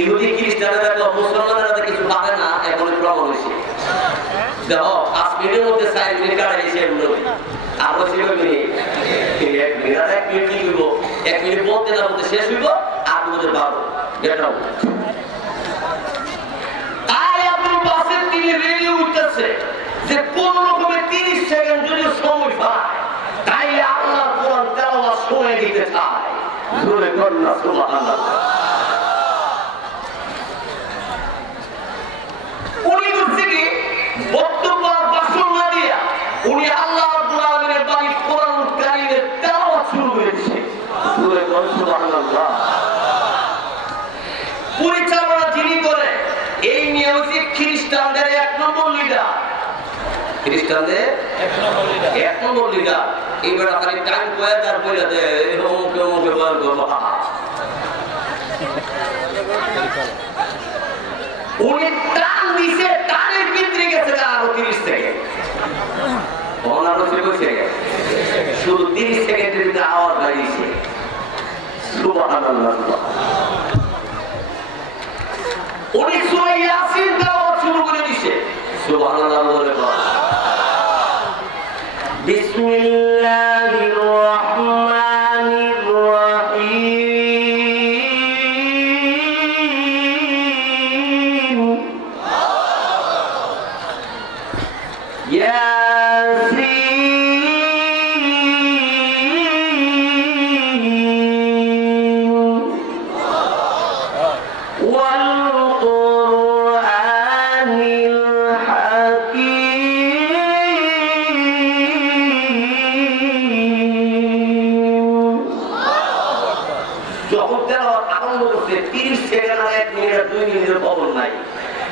ইহুদি খ্রিস্টানেরা তো মুসলমানেরা তো কিছু পারে না, এখন প্রমাণ হয়েছে। দেখো 5 মিনিটের মধ্যে 4 মিনিট কাটাই সে আরো ছিল মিনিট 1 মিনিট আর 1 মিনিট কি হইব, 1 মিনিট বলতে না বলতে শেষ হইব আর তোমাদের 12 গেটাও। তাই আবুল বাসের তিনি রেডি উঠতেছে যে কোন রকমে 30 সেকেন্ড যদি সময় পায় তাইলে আল্লাহ কোরআন তেলাওয়াত শুনে দিতে চায়। জোরে বল না সুবহানাল্লাহ। উনি হচ্ছে কি বক্তব্য ভাষণ না দিয়া উনি আল্লাহ রাব্বুল আলামিনের বাণী কোরআন কারীমের তেলাওয়াত শুরু করেছে। জোরে বল সুবহানাল্লাহ। পরিচালনা যিনি করে এই নিয়মিত খ্রিস্টানদের 1 নম্বর লিডার, খ্রিস্টানদের 1 নম্বর লিডার। এইবার খালি টাইম কয়েদার বলে দেয় অমুকে অমুকে বল বাবা। উনি টান দিছে, টানের ভিতরে গেছে আরো 30 সেকেন্ড, আরো শুধু 30 সেকেন্ডের ভিতরে আওয়াজ বাড়িয়েছে। সুবহানাল্লাহ। উনি সূরা ইয়াসিন তেলাওয়াত শুরু করে দিয়েছে। সুবহানাল্লাহ বলে বল। বিসমিল্লাহির রহমানির রহিম।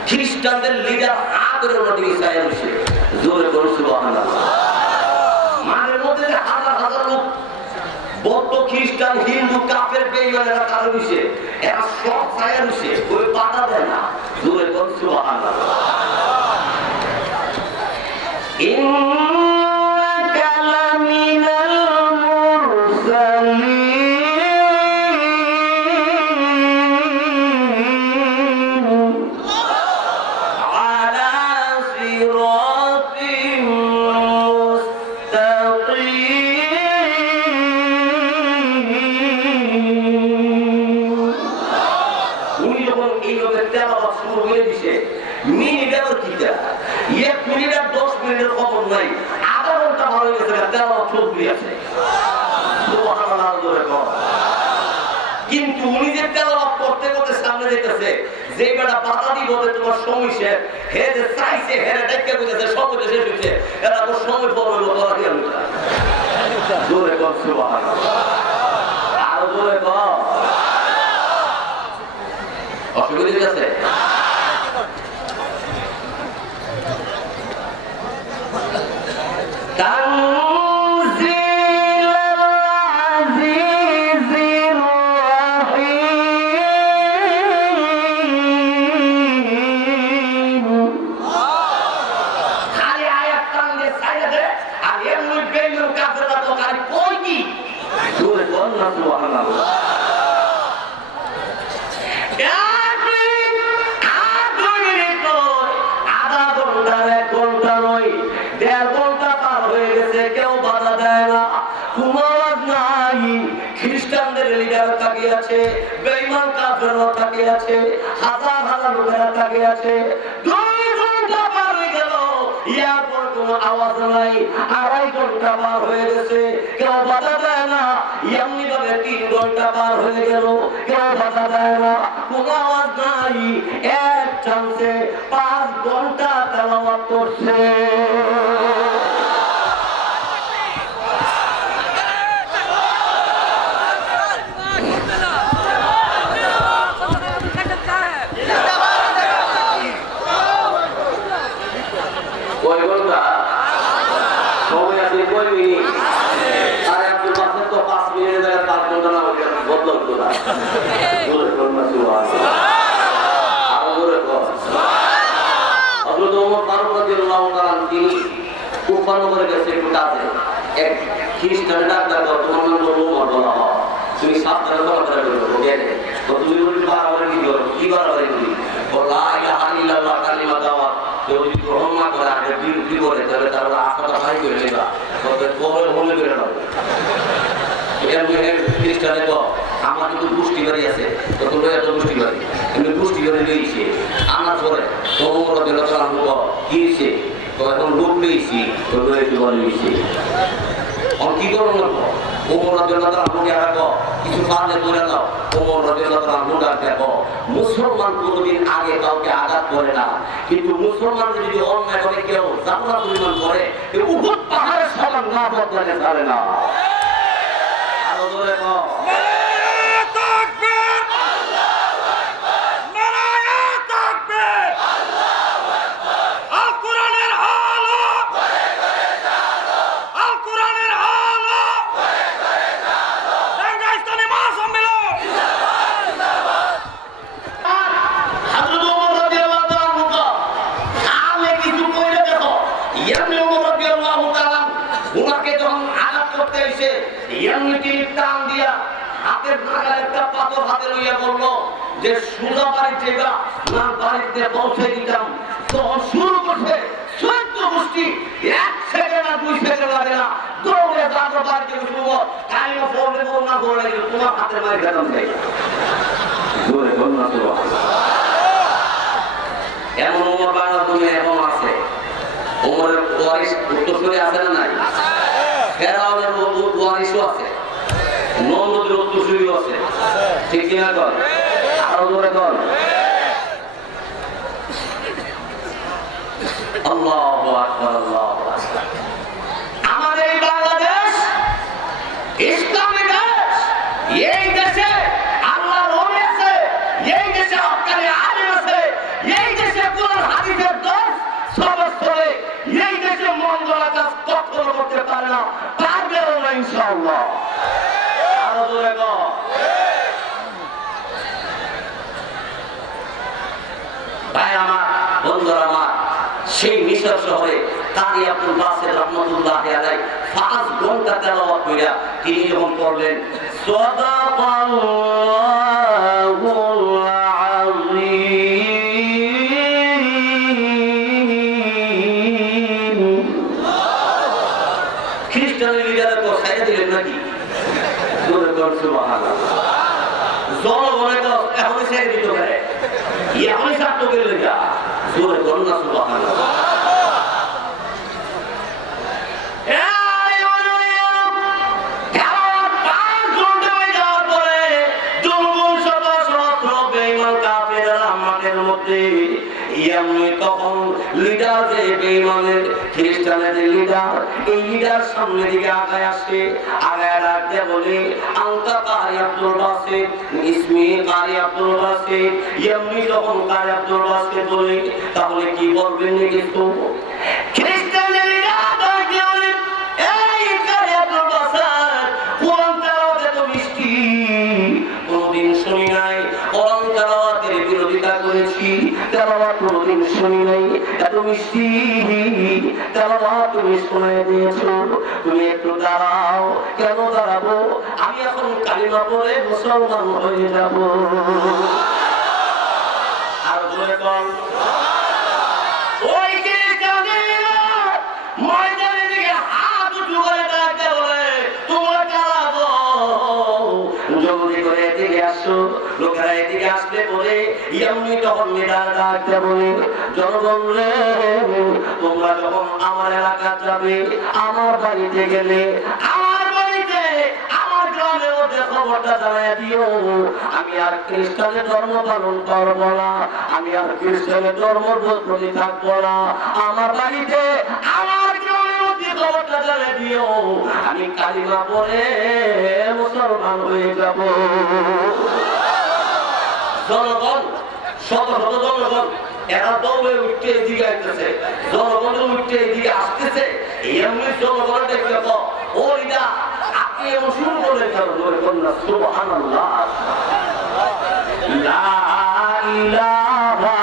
খ্রিস্টানদের লিডার হাতের মধ্যে ইসরায়েল বসে জোরে করে সুবহানাল্লাহ। মানের মধ্যে যে হাজার হাজার লোক বৌদ্ধ খ্রিস্টান হিন্দু কাফের বেঈমানেরা কারো বসে এরা সব ছায়া বসে ওই বাধা দেয় না। জোরে করে সুবহানাল্লাহ। ইন্নাকা লামিনাল মুরসালিন। কিন্তু উনি যে তেলাওয়াত করতে করতে সামনে যেতেছে, যে বেটা বাধা দিব তোমার সময় শেষ, হে যে চাইছে হেরে দেখতে বুঝেছে সময় শেষ হয়েছে, এরা তো সময় পড়বে তোরা কি আমি জোরে কর সুবহানাল্লাহ। আরো জোরে কর। অসুবিধা আছে? খ্রিস্টানদের লিডার তাকিয়ে আছে, বেঈমান কাফেররা তাকিয়ে আছে, হাজার হাজার লোকেরা তাকিয়ে আছে। 2 ঘন্টা পার হয়ে গেল, এরপর কোনো আওয়াজ নাই। 2.5 ঘন্টা পার হয়ে গেছে, কেউ বাধা দেয় না। এমনি ভাবে 3 ঘন্টা পার হয়ে গেল, কেউ বাধা দেয় না, কোনো আওয়াজ নাই। এক চান্সে 5 ঘন্টা তেলাওয়াত করছে। তুমি সাবধানে চলাফেরা করবে, তুমি খ্রিস্টানে তো আমার কিন্তু গোষ্ঠী বাড়ি আছে, তখন এত গোষ্ঠী বাড়ি কিন্তু গোষ্ঠী বাড়ি লইছে আনার পরে তোমরা দিল তো আমি কি হয়েছে তো এখন লোক লইছি তো লইতে বলেছি কি করবো না ওমর রাদিয়াল্লাহু তাআলা আমাকে আর কিছু পারলে করে দাও। ওমর রাদিয়াল্লাহু তাআলা আমাকে দেখো মুসলমান কোনদিন আগে কাউকে আঘাত করে না, কিন্তু মুসলমান যদি অন্যায় করে কেউ জাবরা পরিমাণ করে উহুদ পাহাড়ের সমান না বদলাতে পারে না। আরো জোরে কও যে সুদা বাড়িতে না বাড়িতে পৌঁছে দিতাম তখন শুরু করছে 14 গোষ্ঠী 1 সেকেন্ড আর 2 সেকেন্ড লাগে না দৌড়ে যাবো বাড়িতে শুনবো টাইমও ফোনে ফোন না করে তোমার হাতে মারি খেতাম নেই দৌড়ে ফোন না তো এমন ওমর বাংলা তুমি এখন আছে ওমরের ওয়ারিশ উত্তরসূরি আছে না নাই ফেরাউনের ওয়ারিশও আছে নমরুদের উত্তরসূরিও আছে ঠিক কিনা কর আরো জোরে কর আল্লাহু আকবার আল্লাহু আকবার। আমাদের এই বাংলাদেশ ইসলামী দেশ, এই দেশে আল্লাহর ওলি আছে, এই দেশে হক্কানি আলেম আছে, এই দেশে কোরআন হাদিসের দর্শ সবক চলে, এই দেশে মঙ্গল কাজ কখনো করতে পারে না, পারবেও না ইনশাআল্লাহ। আরো জোরে কর ভাই আমার বন্ধুরা আমার। সেই মিশর শহরে কারি আব্দুল বাসির রাহমাতুল্লাহি আলাইহি 5 ঘন্টা তেলাওয়াত কইরা তিনি যখন পড়লেন সাদাকাল্লাহুল আযীম। খ্রিস্টানের লিডার তো ছেড়ে দিলেন নাকি? জোরে বল সুবহানাল্লাহ। জনগণে তো এখনই ছেড়ে দিতে পারে, এখনই ছাত্র গেলে যা জোরে বল না সুবহানাল্লাহ। তখন লিডার যে বেঈমানের খ্রিস্টানের যে লিডার, এই লিডার সামনে দিকে আগায় আসে, আগায় রাখতে বলে আনতা কারি আব্দুল বাসিত ইসমি কারি আব্দুল বাসিত। এমনি যখন কারি আব্দুল বাসিত বলে তাহলে কি বলবেন কিছু খ্রিস্টানের লিডার বলে এই কারি আব্দুল বাসিত কোরআন তেলাওয়াত এত মিষ্টি কোনদিন শুনি নাই, কোরআন তেলাওয়াতের বিরোধিতা করেছি, তেলাওয়াত কোনদিন শুনি নাই, এত মিষ্টি তেলাওয়াত তুমি শোনায় দিয়েছো, তুমি একটু দাঁড়াও। কেন দাঁড়াবো? আমি এখন কালিমা পড়ে মুসলমান হয়ে যাব। আর বলে বল ওই খ্রিস্টানেরা ময়দানের দিকে হাত উঁচু করে ডাকতে বলে তোমরা কারা গো, জলদি করে এদিকে আসো। লোকেরা এদিকে আসলে পরে এমনি তখন লিডার ডাকতে বলে জনগণ রে, তোমরা যখন আমার এলাকা যাবে, আমার বাড়িতে গেলে, আমার বাড়িতে আমার গ্রামের মধ্যে খবরটা জানাই দিও, আমি আর খ্রিস্টানের ধর্ম পালন করবো না, আমি আর খ্রিস্টানের ধর্ম প্রতি থাকবো না, আমার বাড়িতে আমার গ্রামের মধ্যে খবরটা জানাই দিও, আমি কালিমা পড়ে মুসলমান হয়ে যাব। জনগণ শত শত জনগণ এরা দৌড়ে উঠতে এদিকে আসতেছে, জনগণ উঠতে এদিকে আসতেছে, এমনি জনগণ দেখতে ও এটা আপনি এমন শুরু করলেন কেন? সুবহানাল্লাহ লা ইলাহা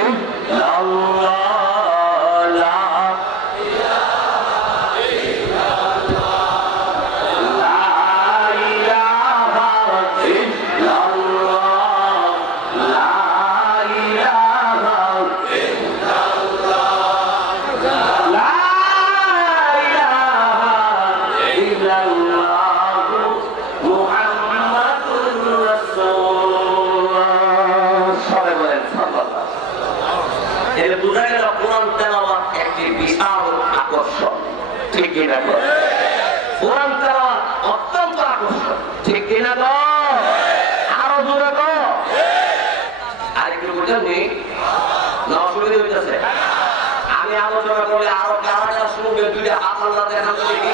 ইল্লাল্লাহ এর বোঝা গেল কোরআন তেলাওয়াত একটি বিশাল আকর্ষণ, ঠিক কি না? কোরআন তেলাওয়াত অত্যন্ত আকর্ষণ, ঠিক কি না? আরো জোরে গো, আরেকটু বুঝেননি না? অসুবিধা হইতেছে? আমি আলোচনা করলে আরো কারা কারা শুনবে, দুইটা হাত আল্লাহ দেখান তো দেখি।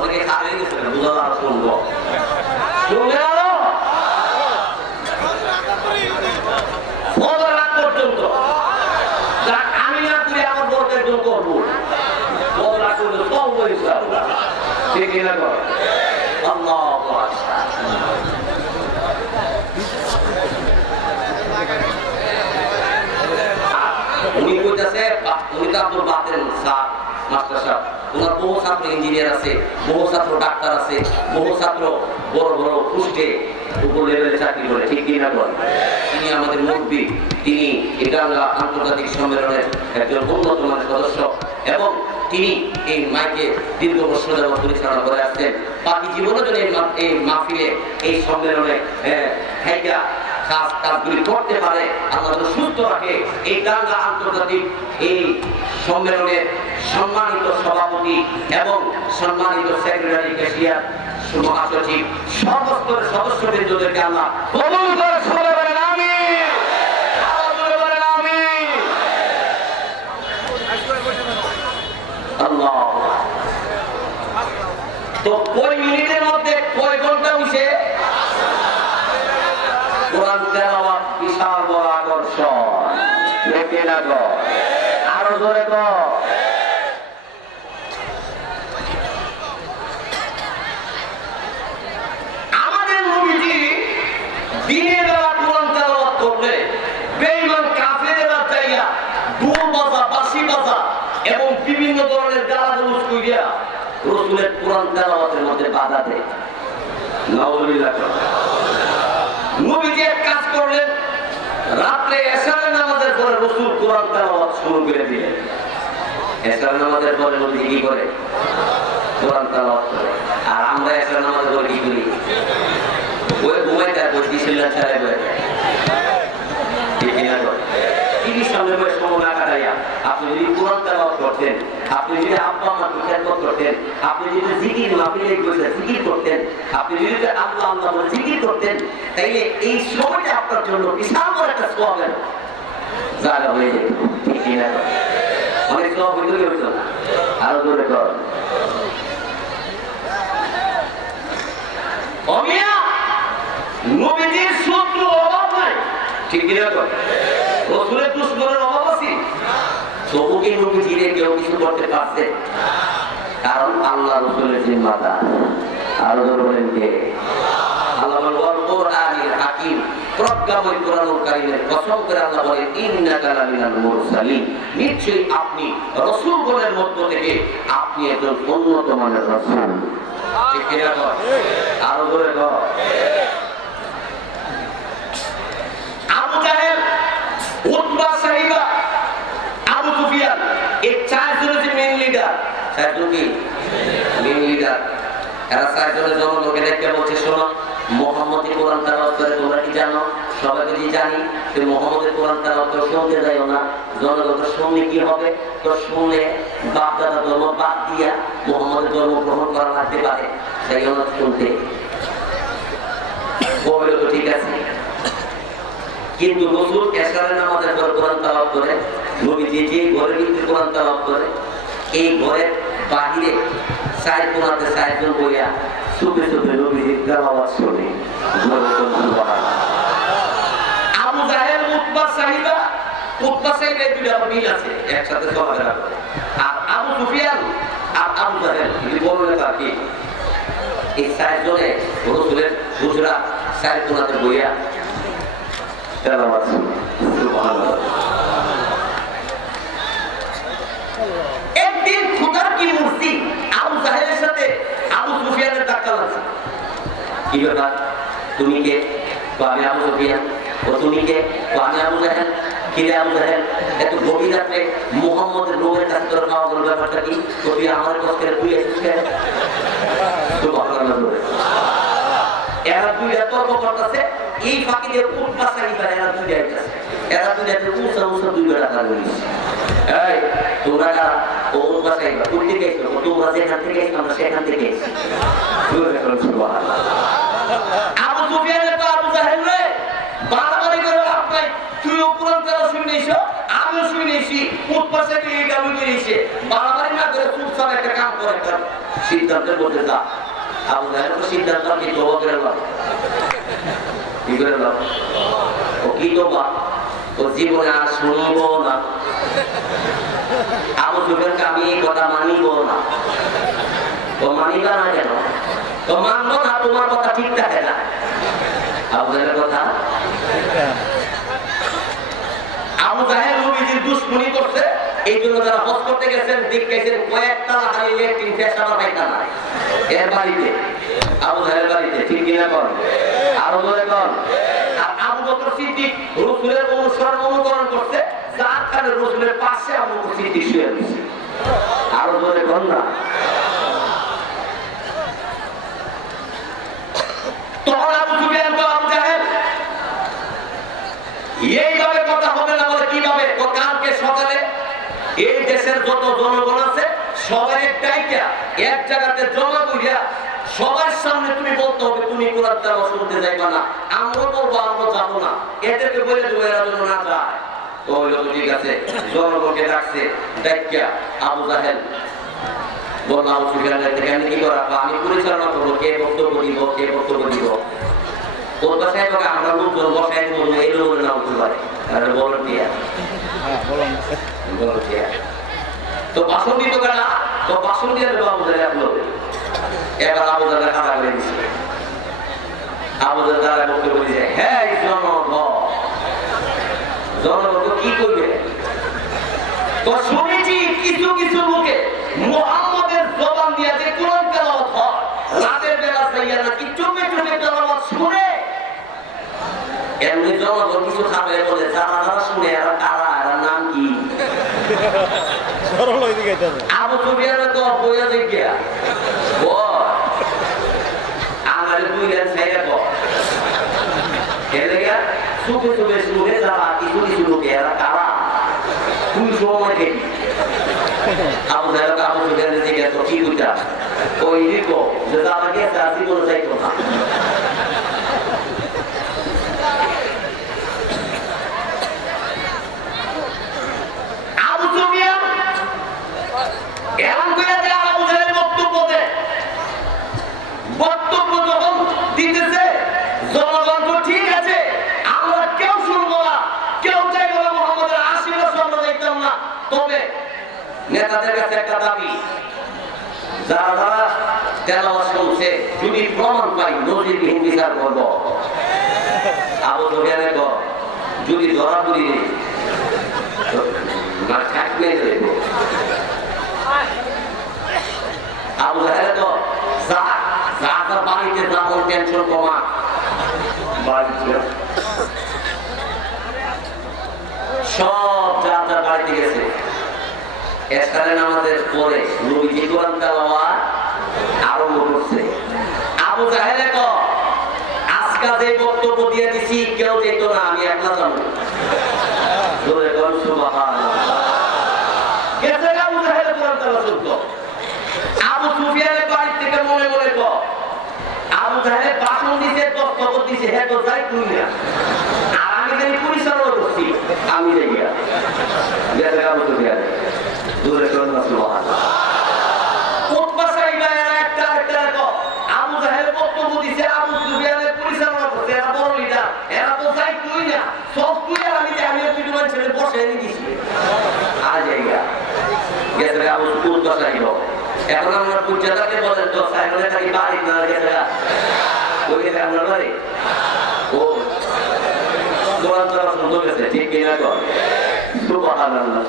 অনেকে খারাপ গেছে, বুঝা আরো শুনবো, শুনবে আরো পর্যন্ত। আমি না তুই আমার বলতে একজন করবো, বদলা করলে সব বলিস ঠিক না? আল্লাহ উনি কইতেছে, উনি তো আপনার বাতেন স্যার, মাস্টার সাহেব, ওনার বহু ছাত্র ইঞ্জিনিয়ার আছে, বহু ছাত্র ডাক্তার আছে, বহু ছাত্র বড় বড় পোস্টে উপর লেভেলে চাকরি করে, ঠিক কিনা বল? তিনি আমাদের মুরব্বী, তিনি এগারোলা আন্তর্জাতিক সম্মেলনের একজন উন্নত মানের সদস্য এবং তিনি এই মাইকে দীর্ঘ বছর যাবত পরিচালনা করে আসছেন। বাকি জীবনের জন্য এই মাহফিলে, এই সম্মেলনে কাজগুলি করতে পারে, আল্লাহ সুস্থ রাখে। এই টাঙ্গা আন্তর্জাতিক এই সম্মেলনের সম্মানিত সভাপতি এবং সম্মানিত সেক্রেটারি, ক্যাশিয়ার, মহাসচিব, সর্বস্তরের সদস্যবৃন্দদেরকে আল্লাহ কবুল করে সরে বলেন আমিন, বলেন আমিন। আল্লাহ তো কয় মিনিটের মধ্যে কয় ঘন্টা উঠে কোরআন তেলাওয়াত বিশাল বড় আকর্ষণ, দেখে লাগো আরো জোরে গো। আমাদের নবীজি দিনের বেলা কোরআন তেলাওয়াত করলে বেঈমান কাফেররা চাইয়া ঢোল বাজা, বাঁশি বাজা এবং বিভিন্ন ধরনের গালাগালাজ কইরা রাসূলের কোরআন তেলাওয়াতের মধ্যে বাধা দেয়। নাউযুবিল্লাহ। নবীজি এক কাজ করলেন, রাতে এশারের নামাজের পরে রাসূল কোরআন তেলাওয়াত শুরু করে দিলেন। এশারের নামাজের পরে নবী কি করে? কোরআন তেলাওয়াত করে। আর আমরা এশারের নামাজের পরে কি করি? ওই ঘুমাইতে আর বসে ছিলেন ছাড়াই বয়ে ঠিক না? টিভির সামনে বসে সময় না কাটাইয়া আপনি যদি কোরআন তেলাওয়াত করতেন, আপনি যদি আব্বা আম্মাকে খেদমত করতেন, আপনি যদি জিকির মাহফিলে বসে জিকির করতেন, আপনি যদি আল্লাহ আল্লাহ বলে জিকির করতেন, তাইলে এই সময়টা আপনার জন্য বিশাল বড় একটা সওয়াবের জায়গা হয়ে যেত, ঠিক না? অনেক সওয়াব হইতে হইতো না। আরো জোরে কর। অমিয়া নবীজির শত্রু অভাব নাই, ঠিক না? রাসূলের দুশমনের অভাব আছে, তবু কি নবীজিরে কেউ কিছু করতে পারছে? কারণ আল্লাহ রাসূলের জিম্মাদার। আরো জোরে বলেন কে? আল্লাহ বলেন ওয়াল কুরআনিল হাকীম, প্রজ্ঞাময় কোরআনুল কারীমের কসম করে আল্লাহ বলেন ইন্নাকা লামিনাল মুরসালিন, নিশ্চয়ই আপনি রাসূলগণের মধ্য থেকে আপনি একজন উন্নত মানের রাসূল, ঠিক কি না? আরো জোরে কর। আবু জাহেল, উতবা, সাইবা, আবু সুফিয়ান, এই চারজনের যে মেইন লিডার, চারজন কি মেইন লিডার? এরা চারজনের জনগণকে দেখতে বলছে, শোনো, মুহাম্মদ কোরআন তেলাওয়াত করে, তোমরা কি জানো? সবাই যদি জানি, তো মুহাম্মদের কোরআন তেলাওয়াত তো শুনতে যাইও না। জনগণকে শুনলে কি হবে? তো শুনলে বাপ দাদা ধর্ম বাদ দিয়া মুহাম্মদের ধর্ম গ্রহণ করা লাগতে পারে, তাই জন্য শুনতে বলে তো ঠিক আছে। কিন্তু রাসূল এশারের নামাজের পর কোরআন তেলাওয়াত করে, নবীজি যে ঘরের ভিতরে কোরআন তেলাওয়াত করে, এই ঘরের বাহিরে চার কোণাতে চারজন বইয়া চুপে চুপে নবীজির তেলাওয়াত শুনে। আবু জাহেল, উতবা, সাইবা, উতবা সাইবা দুইটা মিল আছে, একসাথে চলাফেরা করে। আর আবু সুফিয়ান আর আবু জাহেল যদি বললে তার কি, এই চারজনে রাসূলের হুজরা চার কোণাতে বইয়া তেলাওয়াত শুনে। সুবহানাল্লাহ। একদিন খোদার কি মূর্তি আবু জাহেলের সাথে আবু সুফিয়ানের ধাক্কা লাগছে। কি ব্যাপার? তুমি কে? আমি আবু সুফিয়ান। ও তুমি কে? আমি আবু জাহেল। কি রে আবু জাহেল, এত গভীর রাত্রে মুহাম্মদের রূহের কাছে তোর খাওয়া গেল, ব্যাপারটা কি? তুই আমার কষ্ট করে তুই এসেছিস কেন? করতেছে এই ফাঁকি দিয়ে উট বাসাই করে এরা দুই যাইতেছে এরা দুই যাইতে উঁচা উঁচা দুই বেলা কাজ করিস এই তোমরা ও উট বাসাই উঠ থেকে এসো তোমরা যেখান থেকে এসো আমরা সেখান থেকে এসি আবু সুফিয়ানের তো আবু জাহেল রে বাড়াবাড়ি করে লাভ নাই তুইও পুরান তেল শুনেছ আমিও শুনেছি উট বাসাই দিয়ে এই কাবু করেছে বাড়াবাড়ি না করে চুপচাপ একটা কাম করে একটা সিদ্ধান্তের মধ্যে যা আবু জাহেল তো সিদ্ধান্ত কি তোবা করে লাভ কি করে লাভ ও কি তোবা ও জীবনে আর শুনব না আবু সুফিয়ানকে আমি এই কথা মানিব না তো মানিবা না কেন তো মানবো না তোমার কথা ঠিক থাকে না আবু জাহেলের কথা আবু জাহেল নবীজির দুশমনি করছে এই জন্য যারা হজ করতে গেছেন দেখতেছেন কয়েকটা হারিয়ে তিন পেশাবা পাইতা না এর বাড়িতে আবু জাহেলের বাড়িতে ঠিক কিনা কর আরো ধরে কর আর আবু বকর সিদ্দিক রাসূলের অনুসরণ করছে যার কারণে রাসূলের পাশে আবু বকর সিদ্দিক শুয়ে আছে আরো ধরে কর না তখন আবু সুফিয়ান তো আবু জাহেল এইভাবে কথা হবে না বলে কিভাবে কালকে সকালে এই দেশের যত জনগণ আছে সবাই এক জায়গাতে জমা করিয়া সবার সামনে তুমি বলতে হবে তুমি কোরআন তেলাওয়াত শুনতে যাইবা না আমরা বলবো আমরা যাবো না এদেরকে বলে দেবো এরা যেন না যায় তো ঠিক আছে জনগণকে ডাকছে ডাকিয়া আবু জাহেল বললাম আবু সুফিয়ানের থেকে আমি কি করা আমি পরিচালনা করবো কে বক্তব্য দিব ওর বাসায় তোকে আমরা লোকজন বসাই বলবো এই লোকের নাম করতে পারে তাহলে বলেন তো বাসন দিত কেনা তো বাসন দিয়ে দেবো আবু জাহেল এবার আবু জাহেল কাদা করে দিচ্ছে আবু জাহেল তারা বক্তব্য দিচ্ছে হ্যাঁ জনগণ তো কি করবে তো শুনেছি কিছু কিছু লোকে মুহাম্মদের জবান দিয়া যে কোরআন তেলাওয়াত হয় রাতের বেলা যাইয়া নাকি চুপে চুপে তেলাওয়াত শুনে এমনি জনগণ কিছু খাবে বলে যারা শুনে এরা কারা এরা নাম কি সরল হয়ে গেছে আবু সুফিয়ানের তো বইয়া দেখিয়া আমারে দুই লাইন ছাইরা কর এলাকা চুপে চুপে শুনে যারা কিছু কিছু লোকে এরা কারা তুই সময় দেখি আবু জাহেল আবু সুফিয়ানের দিকে তো কি বুঝা ওই দিকো যে যারা গেছে আর জীবনে যাইতো না আবু সুফিয়ান এমন করে যে আবু জাহেল বক্তব্য যখন দিতেছে জনগণ তো ঠিক আছে আমরা কেউ শুনবো না কেউ চাইবো না মুহাম্মদের আশীর্বাদ আমরা দেখতাম না তবে নেতাদের কাছে একটা দাবি যারা যারা তেলাওয়াত শুনছে যদি প্রমাণ পাই নজিরবিহীন বিচার করব আবু সুফিয়ানের যদি ধরা পড়ি না থাকবে আবু জাহেল তো যা বাড়িতে যাবো টেনশন কমা বাড়িতে সব যার বাড়িতে গেছে এসকারে নামাজের পরে নবীজি কোরআন তেলাওয়াত আরম্ভ করছে আবু জাহেল আজকে যে বক্তব্য দিয়ে দিছি কেউ যেত না আমি একলা যাবো জোরে বল সুবহানাল্লাহ গেছে আবু জাহেল কোরআন তেলাওয়াত শুনতো আবু সুফিয়ানের বাড়ি থেকে মনে মনে আবু জাহেল ভাষণ দিছে বক্তব্য দিছে হ্যাঁ তো যাই তুই না আর আমি যদি পরিচালনা করছি আমি দেখিয়া গেছে আবু সুফিয়ান দূরে কোন সুবহানাল্লাহ উৎপাসাই গায়রা একটা আবু জাহেল বক্তব্য দিছে আবু সুফিয়ানের পরিচালনা করছে এরা বড় লিডার এরা তো যাই তুই না সব তুই আর আমি একটু মান ছেলে বসে এনে দিছি আজ জায়গা গেছে আবু উৎপাসাই এখন আমরা পূজাটাকে বলেন তো সাইকেলে থাকি বাড়ি না গেছে ওই গেছে আপনার বাড়ি ও কোরআন তারা শুনতে গেছে ঠিক কিনা কর সুবহানাল্লাহ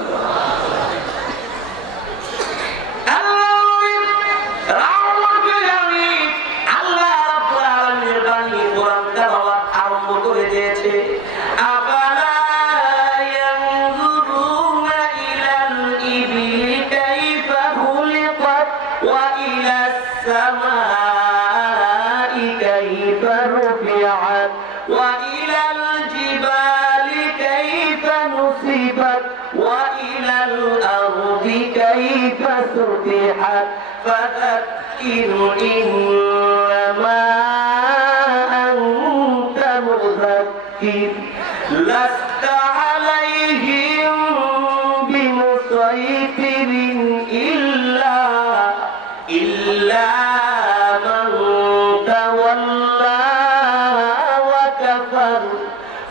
আল্লাহ রাব্বুল আলামিনের বাণী কোরআন তেলাওয়াত আরম্ভ করে দিয়েছে আফালা ইয়ানজুরুনা ইলাল ইবিলি কাইফা খুলিকাত ওয়া ইলাস সামাই কাইফা রুফিআত وإلى الجبال كيف نصبت وإلى الأرض كيف سطحت فذكر إنما أنت مذكر لست عليهم بمسيطر إلا من تولى وكفر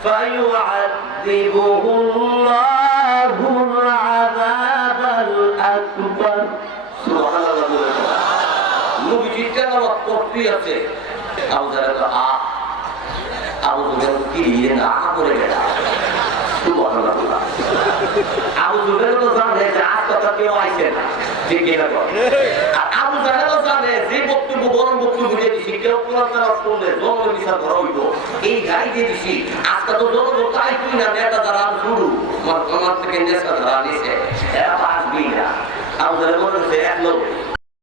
فيعذبه الله العذاب الأكبر سبحان الله নবীজি তেলাওয়াত করতে আছে আবু জাহেল আবু জাহেল কি না করে গেল সুবহানাল্লাহ আবু জাহেল তো জানে যে আজ কথা কেউ আইছে না ঠিক কি না আবু জাহেল জানে যে বক্তব্য গরম বক্তব্য দিয়ে দিছি কেউ কোরআন তেলাওয়াত করলে জন্ম বিচার করা হইতো এই গাড়ি দিয়ে দিছি আজকে তো জন্ম তাই তুই না নেতা দ্বারা শুরু আমার থেকে নেতা দ্বারা নিছে এরা আসবি না আবু জাহেল বলছে এক লোক